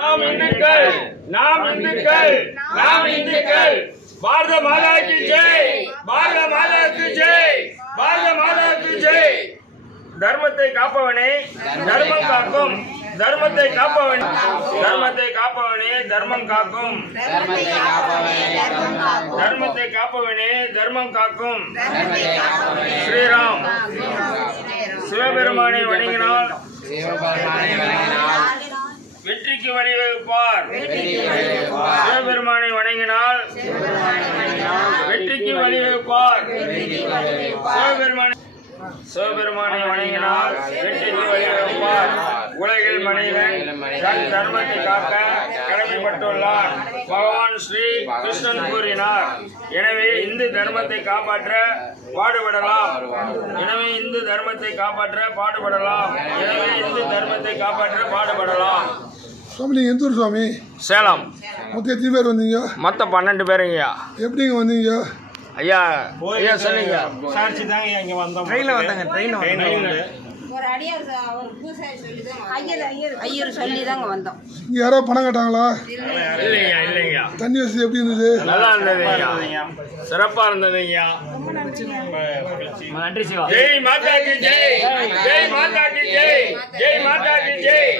நாம் இந்துக்கள், நாம் இந்துக்கள், நாம் இந்துக்கள். பாரத மாதா கி ஜெய், பாரத மாதா கி ஜெய், பாரத மாதா கி ஜெய். தர்மத்தை காப்பவனே தர்மம் காக்கும், தர்மத்தை காப்பவனே தர்மத்தை காப்பவனே தர்மம் காக்கும், தர்மத்தை காப்பவனே தர்மம் காக்கும். ஸ்ரீராம். சிவபெருமானை வணங்கினால் வெற்றிக்கு வழிவகுப்பார். சிவபெருமானை வணங்கினால் வெற்றிக்கு வழிவகுப்பார். சிவபெருமானை வணங்கினால் வெற்றிக்கு வழிவகுப்பார். உலகில் மனிதன் தன் தர்மத்தை காக்க கடமைப்பட்டுள்ளார். பகவான் ஸ்ரீ கிருஷ்ணன் கூறினார். எனவே இந்து தர்மத்தை காப்பாற்ற பாடுபடலாம். எனவே இந்து தர்மத்தை காப்பாற்ற பாடுபடலாம். எனவே இந்து தர்மத்தை காப்பாற்ற பாடுபடலாம். சுவாமி நீங்கள் எந்த ஊர் சுவாமி? சேலம். மொத்தம் எத்தனை பேர் வந்தீங்க? மொத்தம் 12 பேருங்கய்யா. எப்படிங்க வந்தீங்க? ஐயா ஐயா சொல்லுங்க. சாட்சி தாங்க இங்க வந்தோம். ட்ரெயினில் வந்தாங்க. ஒரு அடியார் ஒரு பூசாரி சொல்லி தான் ஐயர் சொல்லி தாங்க வந்தோம். இங்கே யாரோ பணம் கேட்டாங்களா? இல்லைங்கய்யா இல்லைங்கய்யா. தண்ணி வசதி எப்படி இருந்தது? நல்லா இருந்ததுங்கய்யா, சிறப்பா இருந்ததுங்கய்யா. நன்றி சிவா. ஜெய் மாதா கி ஜெய், ஜெய் மாதா கி ஜெய், ஜெய் மாதா கி ஜெய்.